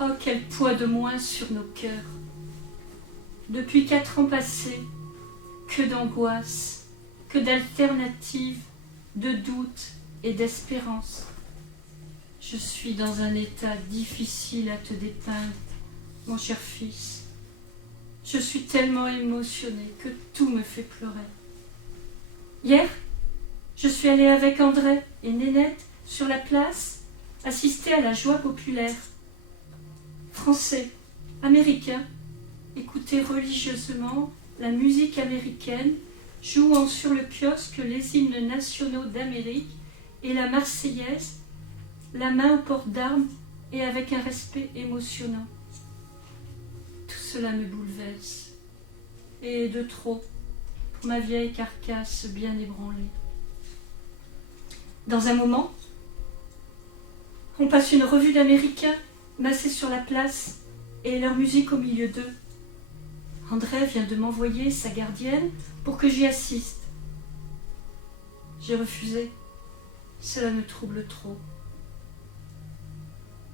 Oh, quel poids de moins sur nos cœurs. Depuis 4 ans passés, que d'angoisse, que d'alternatives, de doutes et d'espérance. Je suis dans un état difficile à te dépeindre, mon cher fils. Je suis tellement émotionnée que tout me fait pleurer. Hier, je suis allée avec André et Nénette sur la place, assister à la joie populaire. Français, Américains, écouter religieusement la musique américaine, jouant sur le kiosque les hymnes nationaux d'Amérique et la Marseillaise, la main au port d'armes et avec un respect émotionnant. Tout cela me bouleverse, et de trop pour ma vieille carcasse bien ébranlée. Dans un moment, on passe une revue d'Américains massés sur la place et leur musique au milieu d'eux. André vient de m'envoyer sa gardienne pour que j'y assiste. J'ai refusé. Cela me trouble trop.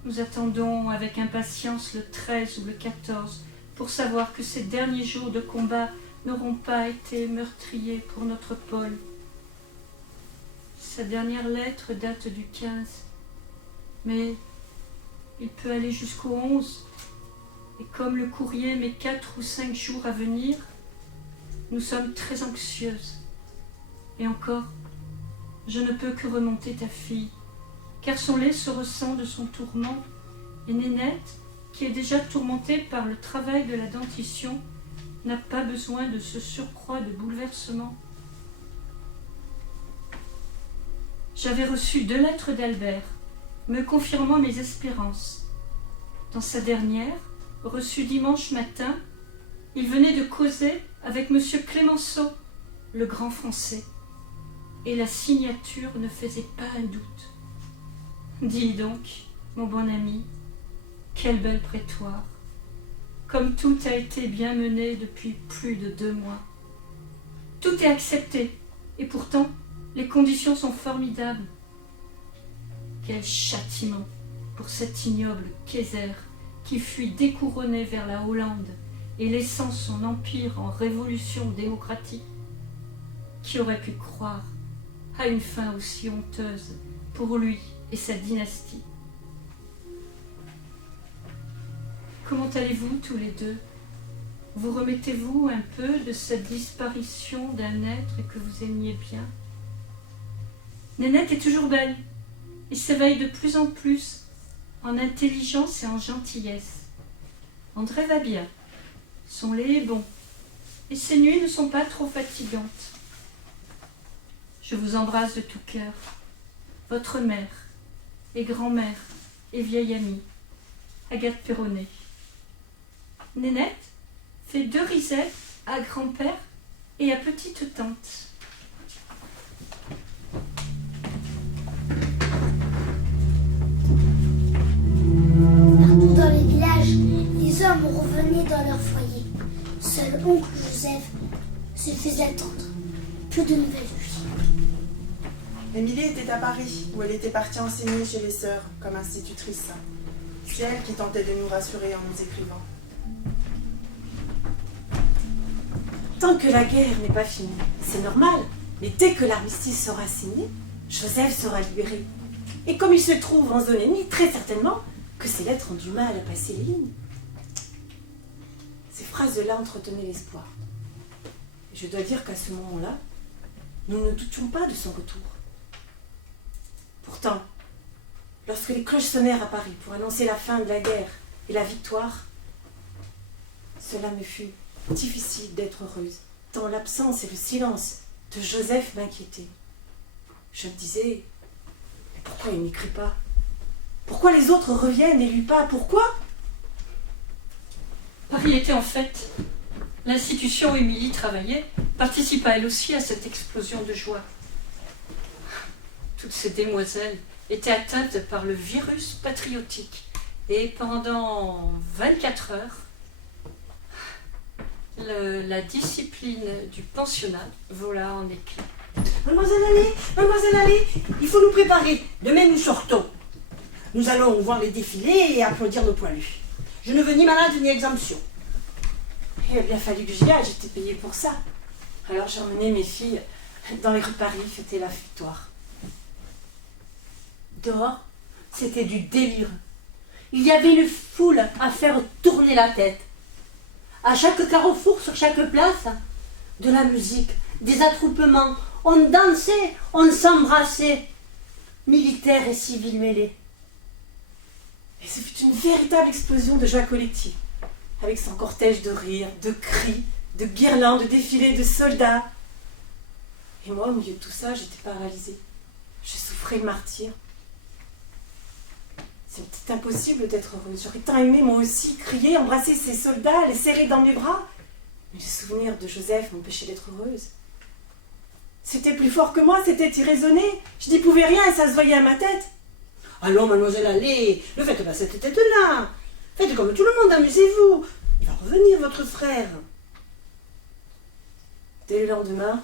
Nous attendons avec impatience le 13 ou le 14 pour savoir que ces derniers jours de combat n'auront pas été meurtriers pour notre Paul. Sa dernière lettre date du 15, mais il peut aller jusqu'au 11. Et comme le courrier met 4 ou 5 jours à venir, nous sommes très anxieuses. Et encore, je ne peux que remonter ta fille, car son lait se ressent de son tourment, et Nénette, qui est déjà tourmentée par le travail de la dentition, n'a pas besoin de ce surcroît de bouleversement. J'avais reçu 2 lettres d'Albert, me confirmant mes espérances. Dans sa dernière, reçue dimanche matin, il venait de causer avec M. Clémenceau, le grand Français, et la signature ne faisait pas un doute. Dis donc, mon bon ami, quel bel prétoire, comme tout a été bien mené depuis plus de 2 mois. Tout est accepté, et pourtant, les conditions sont formidables. Quel châtiment pour cet ignoble Kaiser qui fuit découronné vers la Hollande et laissant son empire en révolution démocratique. Qui aurait pu croire à une fin aussi honteuse pour lui et sa dynastie? Comment allez-vous tous les deux? Vous remettez-vous un peu de cette disparition d'un être que vous aimiez bien? Nénette est toujours belle et s'éveille de plus en plus en intelligence et en gentillesse. André va bien, son lait est bon, et ses nuits ne sont pas trop fatigantes. Je vous embrasse de tout cœur, votre mère, et grand-mère, et vieille amie, Agathe Perronnet. Nénette fait 2 risettes à grand-père et à petite-tante. Partout dans les villages, les hommes revenaient dans leur foyer. Seul oncle Joseph se faisait attendre. Plus de nouvelles de lui. Émilie était à Paris, où elle était partie enseigner chez les sœurs, comme institutrice. C'est elle qui tentait de nous rassurer en nous écrivant. Tant que la guerre n'est pas finie, c'est normal. Mais dès que l'armistice sera signé, Joseph sera libéré. Et comme il se trouve en zone ennemie, très certainement que ses lettres ont du mal à passer les lignes. Ces phrases-là entretenaient l'espoir. Et je dois dire qu'à ce moment-là, nous ne doutions pas de son retour. Pourtant, lorsque les cloches sonnèrent à Paris pour annoncer la fin de la guerre et la victoire, cela me fut difficile d'être heureuse, tant l'absence et le silence de Joseph m'inquiétaient. Je me disais, mais pourquoi il n'écrit pas? Pourquoi les autres reviennent et lui pas? Pourquoi? Paris était en fête. L'institution où Émilie travaillait participa elle aussi à cette explosion de joie. Toutes ces demoiselles étaient atteintes par le virus patriotique. Et pendant 24 heures, la discipline du pensionnat vola en éclats. Mademoiselle Allée, il faut nous préparer. Demain, nous sortons. Nous allons voir les défilés et applaudir nos poilus. Je ne veux ni malade ni exemption. Il a bien fallu que j'y aille, j'étais payée pour ça. Alors j'ai emmené mes filles dans les rues de Paris fêter la victoire. Dehors, c'était du délire. Il y avait une foule à faire tourner la tête. À chaque carrefour, sur chaque place, de la musique, des attroupements. On dansait, on s'embrassait. Militaires et civils mêlés. Et ce fut une véritable explosion de joie collective, avec son cortège de rires, de cris, de guirlandes, de défilés de soldats. Et moi, au milieu de tout ça, j'étais paralysée. Je souffrais le martyre. C'était impossible d'être heureuse. J'aurais tant aimé, moi aussi, crier, embrasser ces soldats, les serrer dans mes bras. Mais le souvenir de Joseph m'empêchait d'être heureuse. C'était plus fort que moi, c'était irraisonné. Je n'y pouvais rien et ça se voyait à ma tête. Allons, mademoiselle, allez, ne faites pas cette tête-là. Faites comme tout le monde, amusez-vous. Il va revenir, votre frère. Dès le lendemain,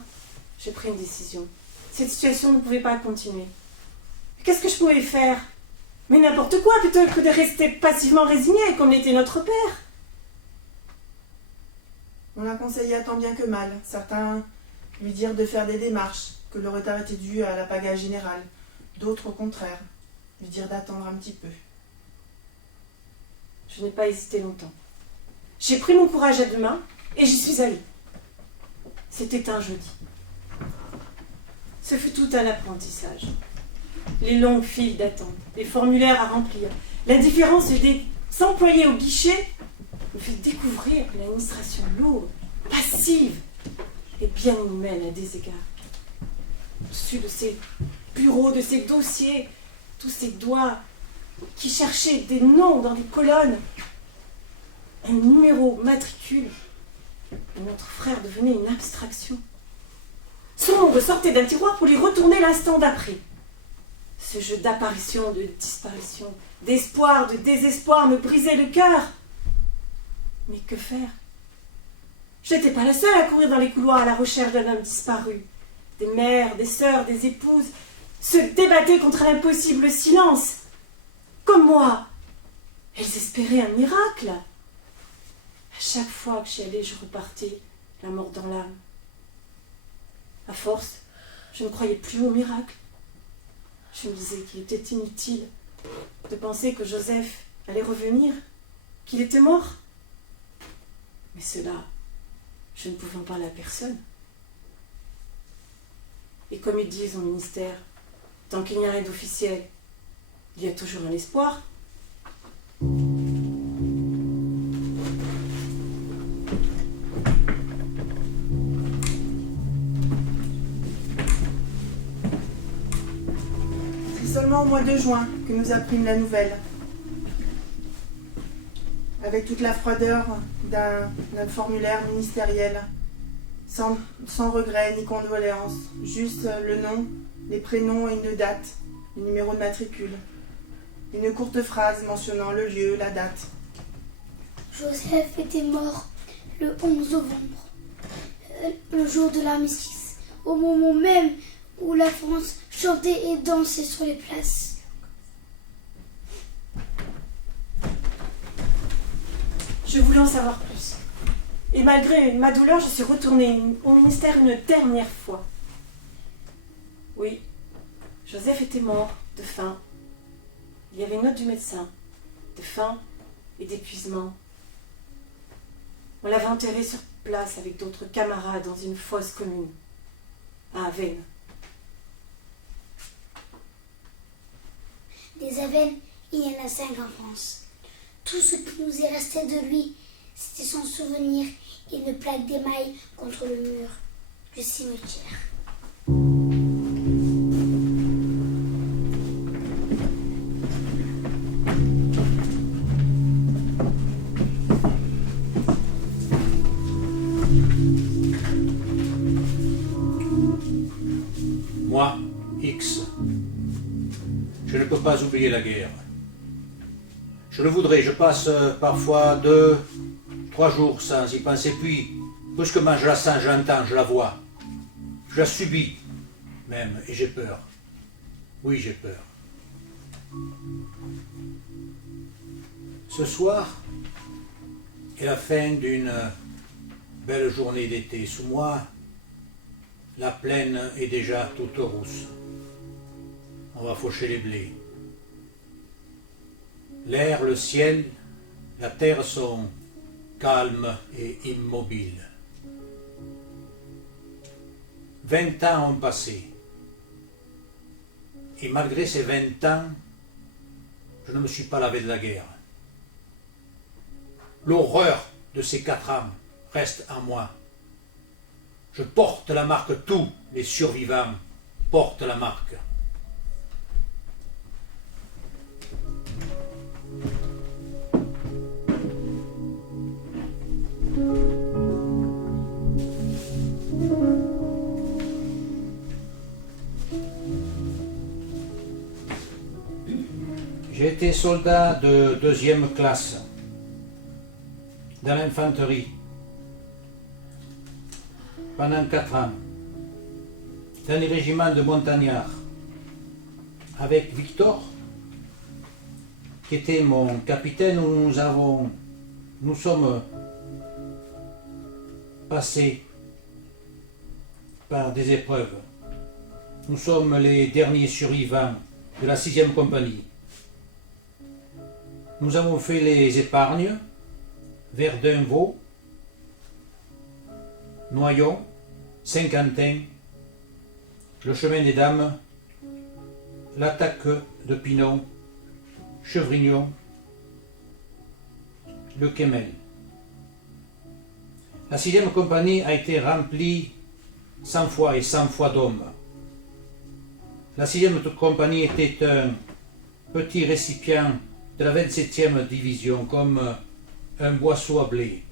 j'ai pris une décision. Cette situation ne pouvait pas continuer. Qu'est-ce que je pouvais faire? Mais n'importe quoi, plutôt que de rester passivement résigné, comme l'était notre père. On la conseilla tant bien que mal. Certains lui dirent de faire des démarches, que le retard était dû à la pagaille générale. D'autres, au contraire, lui dirent d'attendre un petit peu. Je n'ai pas hésité longtemps. J'ai pris mon courage à deux mains et j'y suis allée. C'était un jeudi. Ce fut tout un apprentissage. Les longues files d'attente, les formulaires à remplir, l'indifférence des employés au guichet me fait découvrir une administration lourde, passive et bien inhumaine à des égards. Au-dessus de ces bureaux, de ces dossiers, tous ces doigts qui cherchaient des noms dans des colonnes, un numéro matricule, et notre frère devenait une abstraction. Son nom ressortait d'un tiroir pour lui retourner l'instant d'après. Ce jeu d'apparition, de disparition, d'espoir, de désespoir me brisait le cœur. Mais que faire? Je n'étais pas la seule à courir dans les couloirs à la recherche d'un homme disparu. Des mères, des sœurs, des épouses se débattaient contre l'impossible silence. Comme moi, elles espéraient un miracle. À chaque fois que j'y allais, je repartais, la mort dans l'âme. À force, je ne croyais plus au miracle. Je me disais qu'il était inutile de penser que Joseph allait revenir, qu'il était mort. Mais cela, je ne pouvais en parler à personne. Et comme ils disent au ministère, tant qu'il n'y a rien d'officiel, il y a toujours un espoir. C'est seulement au mois de juin que nous apprîmes la nouvelle. Avec toute la froideur d'un formulaire ministériel, sans regret ni condoléances, juste le nom, les prénoms et une date, le numéro de matricule. Une courte phrase mentionnant le lieu, la date. Joseph était mort le 11 novembre, le jour de l'armistice, au moment même où la France chantait et dansait sur les places. Je voulais en savoir plus. Et malgré ma douleur, je suis retournée au ministère une dernière fois. Oui, Joseph était mort de faim. Il y avait une note du médecin, de faim et d'épuisement. On l'avait enterré sur place avec d'autres camarades dans une fosse commune, à Avène. Des Avènes, il y en a 5 en France. Tout ce qui nous est resté de lui, c'était son souvenir et une plaque d'émail contre le mur du cimetière. Moi, X, je ne peux pas oublier la guerre. Je le voudrais, je passe parfois 2, 3 jours sans y penser, puis brusquement je la sens, je l'entends, je la vois. Je la subis même, et j'ai peur. Oui, j'ai peur. Ce soir est la fin d'une belle journée d'été. Sous moi, la plaine est déjà toute rousse. On va faucher les blés. L'air, le ciel, la terre sont calmes et immobiles. 20 ans ont passé. Et malgré ces 20 ans, je ne me suis pas lavé de la guerre. L'horreur de ces 4 ans reste en moi. Je porte la marque, tous les survivants portent la marque. J'ai été soldat de 2e classe dans l'infanterie pendant 4 ans dans les régiments de montagnards avec Victor qui était mon capitaine où nous sommes passés par des épreuves. Nous sommes les derniers survivants de la 6e compagnie. Nous avons fait les épargnes, Verdun-Vaux, Noyon, Saint-Quentin, le chemin des Dames, l'attaque de Pinon, Chevrignon, le Kemmel. La 6e compagnie a été remplie 100 fois et 100 fois d'hommes. La 6e compagnie était un petit récipient de la 27e division, comme un boisseau à blé.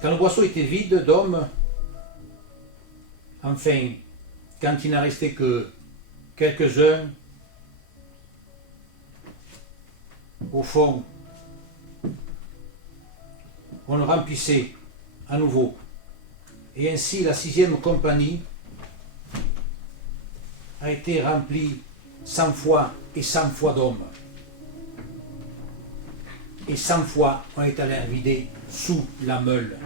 Quand le boisseau était vide d'hommes, enfin, quand il n'en restait que quelques-uns, au fond, on le remplissait à nouveau. Et ainsi, la 6e compagnie a été remplie 100 fois et 100 fois d'hommes. Et 100 fois, on est allé vider sous la meule.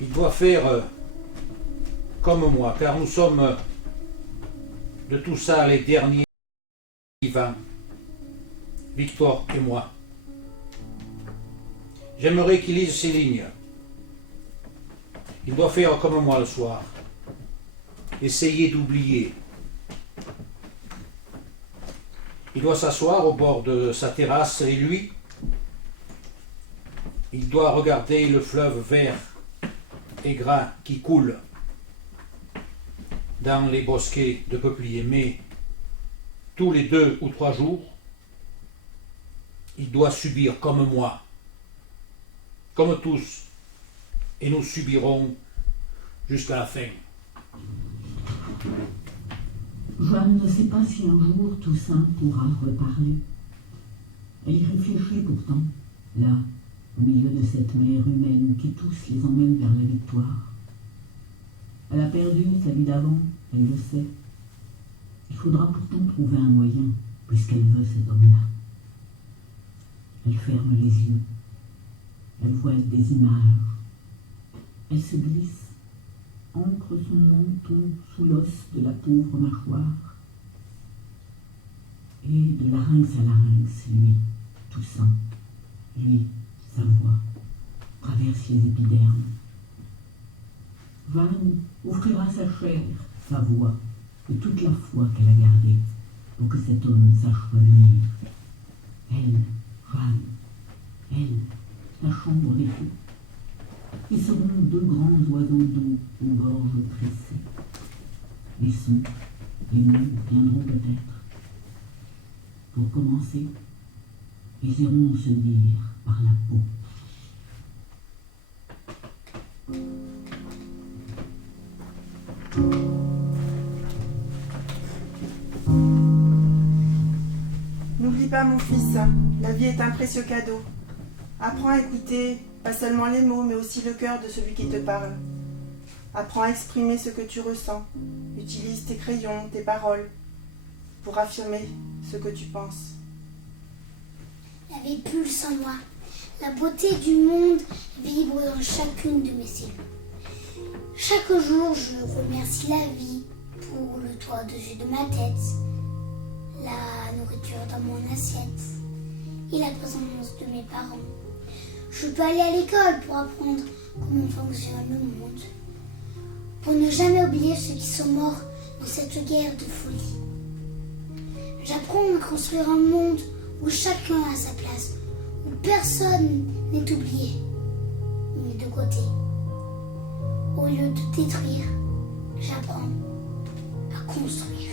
Il doit faire comme moi, car nous sommes de tout ça les derniers vivants, Victor et moi. J'aimerais qu'il lise ces lignes. Il doit faire comme moi le soir, essayer d'oublier. Il doit s'asseoir au bord de sa terrasse et lui, il doit regarder le fleuve vert et gras qui coule dans les bosquets de peupliers. Mais tous les 2 ou 3 jours, il doit subir comme moi, comme tous, et nous subirons jusqu'à la fin. Joanne ne sait pas si un jour Toussaint pourra reparler. Elle y réfléchit pourtant, là, au milieu de cette mer humaine qui tous les emmène vers la victoire. Elle a perdu sa vie d'avant, elle le sait. Il faudra pourtant trouver un moyen, puisqu'elle veut cet homme-là. Elle ferme les yeux. Elle voit des images. Elle se glisse, ancre son menton sous l'os de la pauvre mâchoire. Et de larynx à larynx, lui, Toussaint, lui, sa voix, traverse les épidermes. Jeanne offrira sa chair, sa voix, et toute la foi qu'elle a gardée, pour que cet homme sache revenir. Elle, Jeanne, elle, la chambre des fous. Ils seront 2 grands oiseaux doux aux gorges tressées. Les sons, les mots viendront peut-être. Pour commencer, ils iront se dire par la peau. N'oublie pas, mon fils, la vie est un précieux cadeau. Apprends à écouter, pas seulement les mots, mais aussi le cœur de celui qui te parle. Apprends à exprimer ce que tu ressens. Utilise tes crayons, tes paroles, pour affirmer ce que tu penses. La vie pulse en moi. La beauté du monde vibre dans chacune de mes cellules. Chaque jour, je remercie la vie pour le toit au-dessus de ma tête, la nourriture dans mon assiette et la présence de mes parents. Je peux aller à l'école pour apprendre comment fonctionne le monde, pour ne jamais oublier ceux qui sont morts dans cette guerre de folie. J'apprends à construire un monde où chacun a sa place, où personne n'est oublié, mis de côté. Au lieu de détruire, j'apprends à construire.